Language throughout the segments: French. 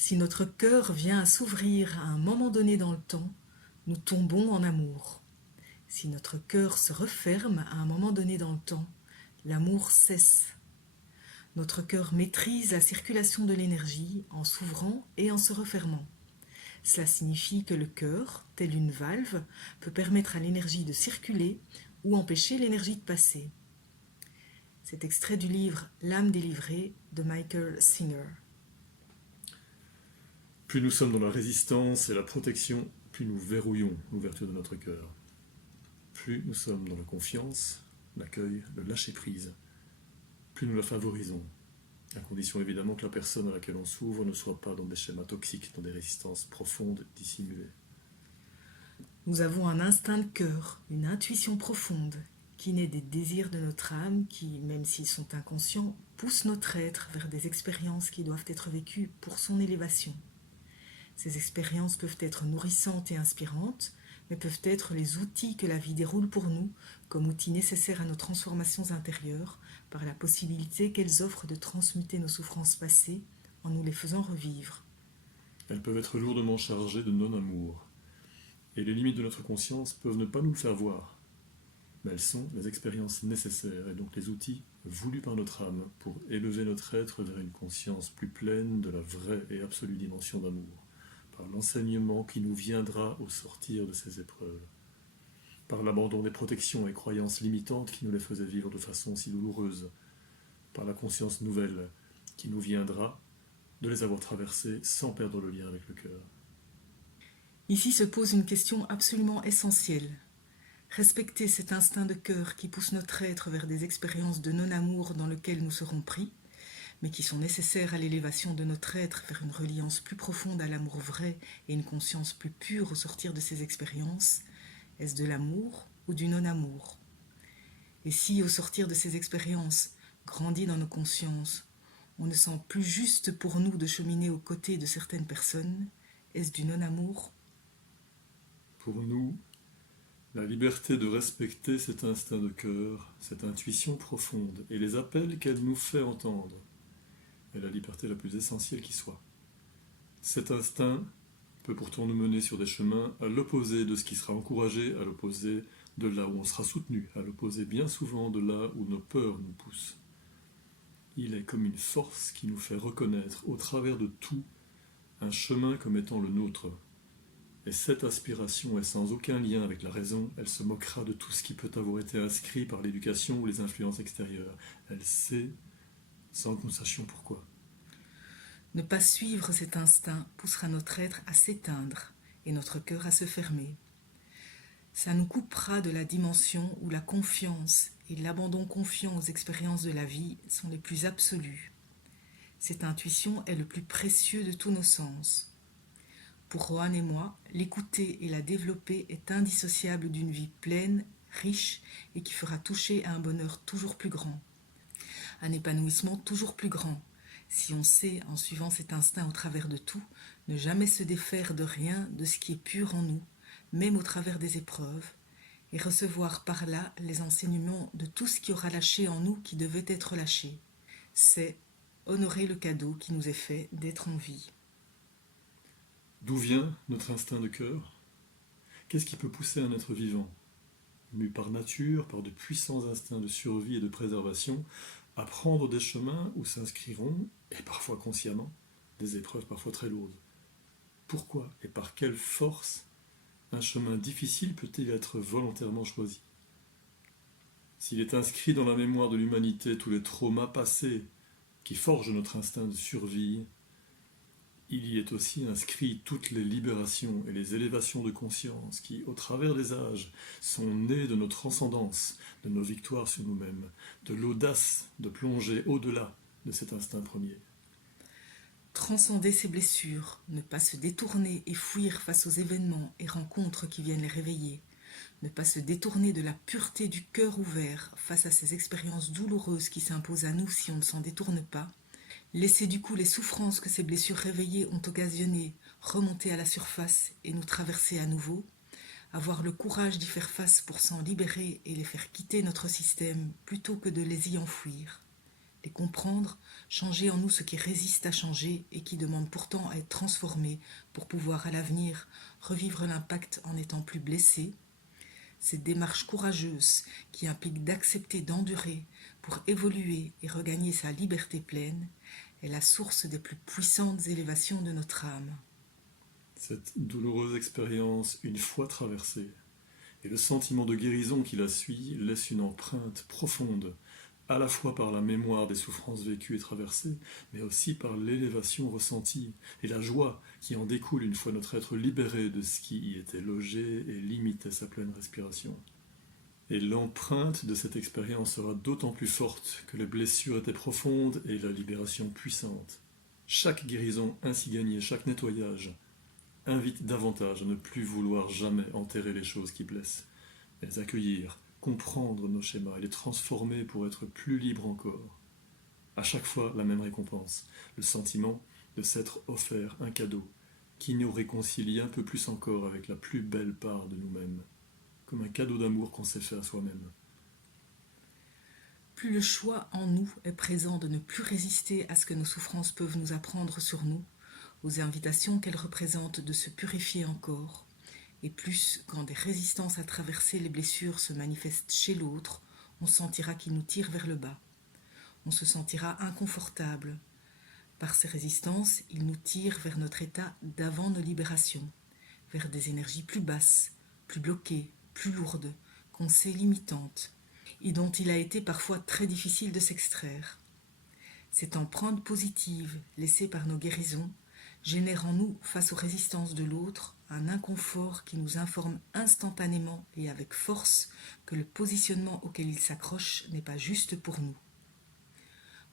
Si notre cœur vient à s'ouvrir à un moment donné dans le temps, nous tombons en amour. Si notre cœur se referme à un moment donné dans le temps, l'amour cesse. Notre cœur maîtrise la circulation de l'énergie en s'ouvrant et en se refermant. Cela signifie que le cœur, tel une valve, peut permettre à l'énergie de circuler ou empêcher l'énergie de passer. C'est extrait du livre L'âme délivrée de Michael Singer. Plus nous sommes dans la résistance et la protection, plus nous verrouillons l'ouverture de notre cœur. Plus nous sommes dans la confiance, l'accueil, le lâcher-prise, plus nous la favorisons, à condition évidemment que la personne à laquelle on s'ouvre ne soit pas dans des schémas toxiques, dans des résistances profondes, dissimulées. Nous avons un instinct de cœur, une intuition profonde, qui naît des désirs de notre âme qui, même s'ils sont inconscients, poussent notre être vers des expériences qui doivent être vécues pour son élévation. Ces expériences peuvent être nourrissantes et inspirantes, mais peuvent être les outils que la vie déroule pour nous comme outils nécessaires à nos transformations intérieures, par la possibilité qu'elles offrent de transmuter nos souffrances passées en nous les faisant revivre. Elles peuvent être lourdement chargées de non-amour, et les limites de notre conscience peuvent ne pas nous le faire voir, mais elles sont les expériences nécessaires et donc les outils voulus par notre âme pour élever notre être vers une conscience plus pleine de la vraie et absolue dimension d'amour, par l'enseignement qui nous viendra au sortir de ces épreuves, par l'abandon des protections et croyances limitantes qui nous les faisaient vivre de façon si douloureuse, par la conscience nouvelle qui nous viendra de les avoir traversées sans perdre le lien avec le cœur. Ici se pose une question absolument essentielle. Respecter cet instinct de cœur qui pousse notre être vers des expériences de non-amour dans lesquelles nous serons pris, mais qui sont nécessaires à l'élévation de notre être vers une reliance plus profonde à l'amour vrai et une conscience plus pure au sortir de ces expériences, est-ce de l'amour ou du non-amour? Et si, au sortir de ces expériences, grandis dans nos consciences, on ne sent plus juste pour nous de cheminer aux côtés de certaines personnes, est-ce du non-amour? Pour nous, la liberté de respecter cet instinct de cœur, cette intuition profonde et les appels qu'elle nous fait entendre, est la liberté la plus essentielle qui soit. Cet instinct peut pourtant nous mener sur des chemins à l'opposé de ce qui sera encouragé, à l'opposé de là où on sera soutenu, à l'opposé bien souvent de là où nos peurs nous poussent. Il est comme une force qui nous fait reconnaître au travers de tout un chemin comme étant le nôtre. Et cette aspiration est sans aucun lien avec la raison, elle se moquera de tout ce qui peut avoir été inscrit par l'éducation ou les influences extérieures. Elle sait sans que nous sachions pourquoi. Ne pas suivre cet instinct poussera notre être à s'éteindre et notre cœur à se fermer. Ça nous coupera de la dimension où la confiance et l'abandon confiant aux expériences de la vie sont les plus absolus. Cette intuition est le plus précieux de tous nos sens. Pour Rohan et moi, l'écouter et la développer est indissociable d'une vie pleine, riche et qui fera toucher à un bonheur toujours plus grand, un épanouissement toujours plus grand, si on sait, en suivant cet instinct au travers de tout, ne jamais se défaire de rien de ce qui est pur en nous, même au travers des épreuves, et recevoir par là les enseignements de tout ce qui aura lâché en nous qui devait être lâché. C'est honorer le cadeau qui nous est fait d'être en vie. D'où vient notre instinct de cœur? Qu'est-ce qui peut pousser un être vivant, mu par nature, par de puissants instincts de survie et de préservation, à prendre des chemins où s'inscriront, et parfois consciemment, des épreuves parfois très lourdes? Pourquoi et par quelle force un chemin difficile peut-il être volontairement choisi? S'il est inscrit dans la mémoire de l'humanité tous les traumas passés qui forgent notre instinct de survie, il y est aussi inscrit toutes les libérations et les élévations de conscience qui, au travers des âges, sont nées de notre transcendance, de nos victoires sur nous-mêmes, de l'audace de plonger au-delà de cet instinct premier. Transcender ses blessures, ne pas se détourner et fuir face aux événements et rencontres qui viennent les réveiller, ne pas se détourner de la pureté du cœur ouvert face à ces expériences douloureuses qui s'imposent à nous si on ne s'en détourne pas, laisser du coup les souffrances que ces blessures réveillées ont occasionnées remonter à la surface et nous traverser à nouveau, avoir le courage d'y faire face pour s'en libérer et les faire quitter notre système plutôt que de les y enfouir, les comprendre changer en nous ce qui résiste à changer et qui demande pourtant à être transformé pour pouvoir à l'avenir revivre l'impact en étant plus blessé. Cette démarche courageuse qui implique d'accepter d'endurer pour évoluer et regagner sa liberté pleine est la source des plus puissantes élévations de notre âme. Cette douloureuse expérience, une fois traversée, et le sentiment de guérison qui la suit laisse une empreinte profonde, à la fois par la mémoire des souffrances vécues et traversées, mais aussi par l'élévation ressentie et la joie qui en découle une fois notre être libéré de ce qui y était logé et limitait sa pleine respiration. Et l'empreinte de cette expérience sera d'autant plus forte que les blessures étaient profondes et la libération puissante. Chaque guérison ainsi gagnée, chaque nettoyage, invite davantage à ne plus vouloir jamais enterrer les choses qui blessent, mais les accueillir, comprendre nos schémas et les transformer pour être plus libres encore. À chaque fois, la même récompense, le sentiment de s'être offert un cadeau qui nous réconcilie un peu plus encore avec la plus belle part de nous-mêmes, comme un cadeau d'amour qu'on s'est fait à soi-même. Plus le choix en nous est présent de ne plus résister à ce que nos souffrances peuvent nous apprendre sur nous, aux invitations qu'elles représentent de se purifier encore, et plus quand des résistances à traverser les blessures se manifestent chez l'autre, on sentira qu'il nous tire vers le bas. On se sentira inconfortable. Par ces résistances, il nous tire vers notre état d'avant nos libérations, vers des énergies plus basses, plus bloquées, plus lourdes, qu'on sait limitantes, et dont il a été parfois très difficile de s'extraire. Cette empreinte positive laissée par nos guérisons génère en nous, face aux résistances de l'autre, un inconfort qui nous informe instantanément et avec force que le positionnement auquel il s'accroche n'est pas juste pour nous.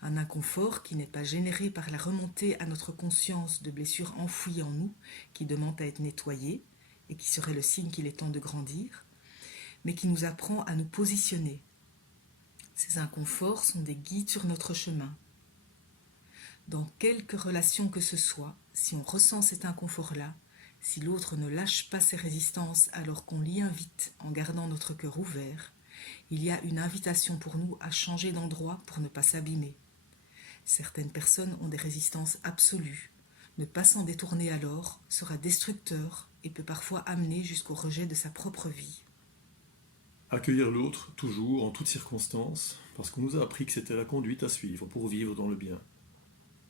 Un inconfort qui n'est pas généré par la remontée à notre conscience de blessures enfouies en nous qui demandent à être nettoyées et qui serait le signe qu'il est temps de grandir, mais qui nous apprend à nous positionner. Ces inconforts sont des guides sur notre chemin. Dans quelque relation que ce soit, si on ressent cet inconfort-là, si l'autre ne lâche pas ses résistances alors qu'on l'y invite en gardant notre cœur ouvert, il y a une invitation pour nous à changer d'endroit pour ne pas s'abîmer. Certaines personnes ont des résistances absolues. Ne pas s'en détourner alors sera destructeur et peut parfois amener jusqu'au rejet de sa propre vie. Accueillir l'autre, toujours, en toutes circonstances, parce qu'on nous a appris que c'était la conduite à suivre pour vivre dans le bien.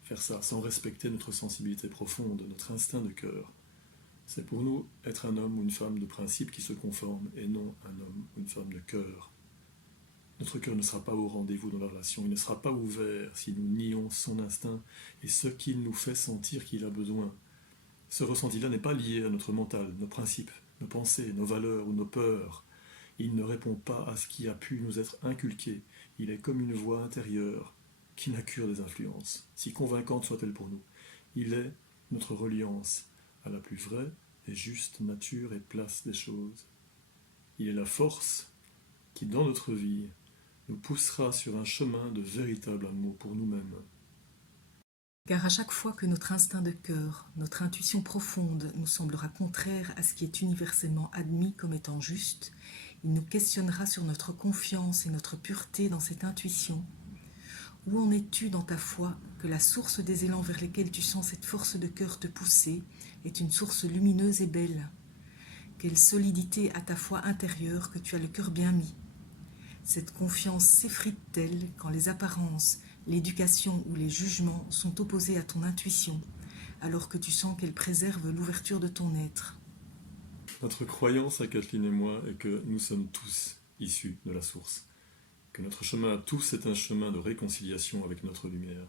Faire ça sans respecter notre sensibilité profonde, notre instinct de cœur. C'est pour nous être un homme ou une femme de principe qui se conforme et non un homme ou une femme de cœur. Notre cœur ne sera pas au rendez-vous dans la relation, il ne sera pas ouvert si nous nions son instinct et ce qu'il nous fait sentir qu'il a besoin. Ce ressenti-là n'est pas lié à notre mental, nos principes, nos pensées, nos valeurs ou nos peurs. Il ne répond pas à ce qui a pu nous être inculqué. Il est comme une voix intérieure qui n'a cure des influences, si convaincante soit-elle pour nous. Il est notre reliance à la plus vraie et juste nature et place des choses. Il est la force qui, dans notre vie, nous poussera sur un chemin de véritable amour pour nous-mêmes. Car à chaque fois que notre instinct de cœur, notre intuition profonde nous semblera contraire à ce qui est universellement admis comme étant juste, il nous questionnera sur notre confiance et notre pureté dans cette intuition. Où en es-tu dans ta foi que la source des élans vers lesquels tu sens cette force de cœur te pousser est une source lumineuse et belle? Quelle solidité a ta foi intérieure que tu as le cœur bien mis? Cette confiance s'effrite-t-elle quand les apparences, l'éducation ou les jugements sont opposés à ton intuition, alors que tu sens qu'elle préserve l'ouverture de ton être? Notre croyance à Kathleen et moi est que nous sommes tous issus de la source, que notre chemin à tous est un chemin de réconciliation avec notre lumière.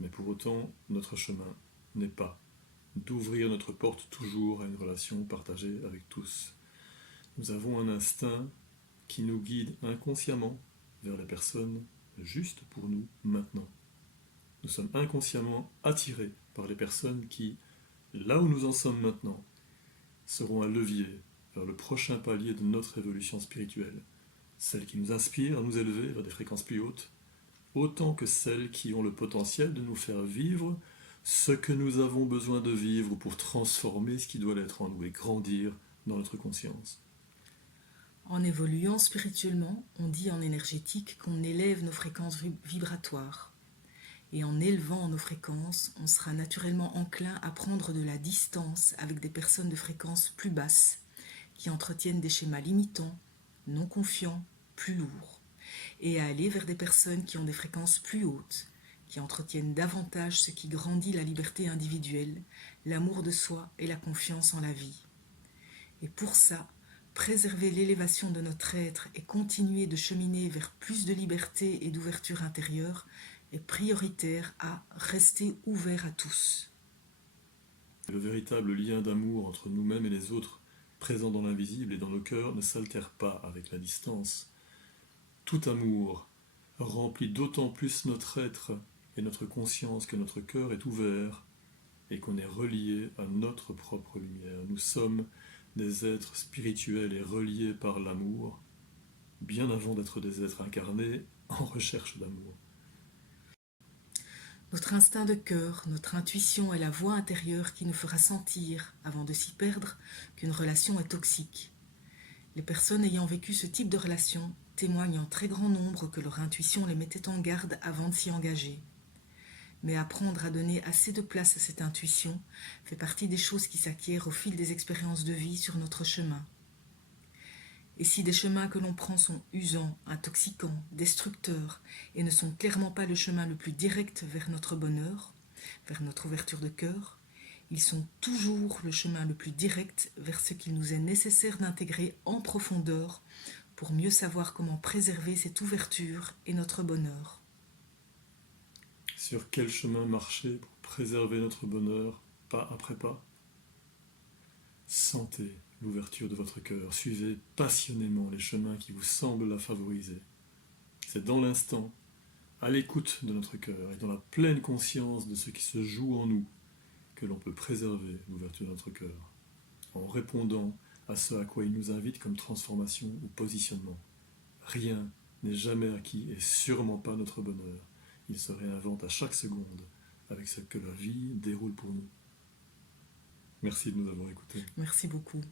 Mais pour autant, notre chemin n'est pas d'ouvrir notre porte toujours à une relation partagée avec tous. Nous avons un instinct qui nous guide inconsciemment vers les personnes justes pour nous maintenant. Nous sommes inconsciemment attirés par les personnes qui, là où nous en sommes maintenant, seront un levier vers le prochain palier de notre évolution spirituelle, celles qui nous inspirent à nous élever vers des fréquences plus hautes, autant que celles qui ont le potentiel de nous faire vivre ce que nous avons besoin de vivre pour transformer ce qui doit l'être en nous et grandir dans notre conscience. En évoluant spirituellement, on dit en énergétique qu'on élève nos fréquences vibratoires. Et en élevant nos fréquences, on sera naturellement enclin à prendre de la distance avec des personnes de fréquence plus basse, qui entretiennent des schémas limitants, non confiants, plus lourds, et à aller vers des personnes qui ont des fréquences plus hautes, qui entretiennent davantage ce qui grandit la liberté individuelle, l'amour de soi et la confiance en la vie. Et pour ça, préserver l'élévation de notre être et continuer de cheminer vers plus de liberté et d'ouverture intérieure est prioritaire à rester ouvert à tous. Le véritable lien d'amour entre nous-mêmes et les autres, présent dans l'invisible et dans nos cœurs, ne s'altère pas avec la distance. Tout amour remplit d'autant plus notre être et notre conscience que notre cœur est ouvert et qu'on est relié à notre propre lumière. Nous sommes des êtres spirituels et reliés par l'amour, bien avant d'être des êtres incarnés en recherche d'amour. Notre instinct de cœur, notre intuition est la voix intérieure qui nous fera sentir, avant de s'y perdre, qu'une relation est toxique. Les personnes ayant vécu ce type de relation témoignent en très grand nombre que leur intuition les mettait en garde avant de s'y engager. Mais apprendre à donner assez de place à cette intuition fait partie des choses qui s'acquièrent au fil des expériences de vie sur notre chemin. Et si des chemins que l'on prend sont usants, intoxicants, destructeurs, et ne sont clairement pas le chemin le plus direct vers notre bonheur, vers notre ouverture de cœur, ils sont toujours le chemin le plus direct vers ce qu'il nous est nécessaire d'intégrer en profondeur pour mieux savoir comment préserver cette ouverture et notre bonheur. Sur quel chemin marcher pour préserver notre bonheur, pas après pas? Sentez l'ouverture de votre cœur, suivez passionnément les chemins qui vous semblent la favoriser. C'est dans l'instant, à l'écoute de notre cœur et dans la pleine conscience de ce qui se joue en nous, que l'on peut préserver l'ouverture de notre cœur, en répondant à ce à quoi il nous invite comme transformation ou positionnement. Rien n'est jamais acquis et sûrement pas notre bonheur. Il se réinvente à chaque seconde avec ce que la vie déroule pour nous. Merci de nous avoir écoutés. Merci beaucoup.